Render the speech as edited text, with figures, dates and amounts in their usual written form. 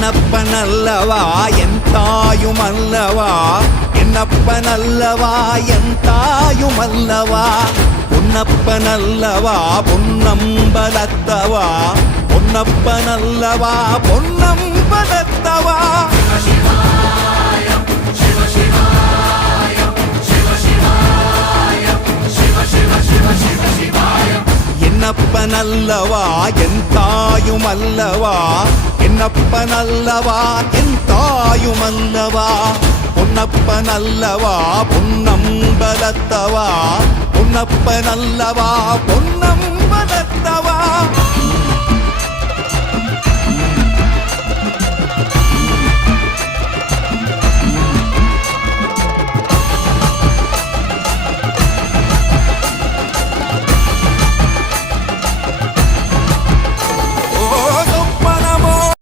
என்னப்பனல்லவா என் தாயுமல்லவா என்னப்பனல்லவா என் தாயுமல்லவா பொன்னப்பனல்லவா பொன்னம்பலத்தவா பொன்னப்பனல்லவா பொன்னம்பலத்தவா என்னப்பனல்லவா என் தாயுமல்லவா என்னப்பனல்லவா என் தாயுமல்லவா பொன்னப்பனல்லவா பொன்னம்பலத்தவா பொன்னப்பனல்லவா பொன்னம்பலத்தவா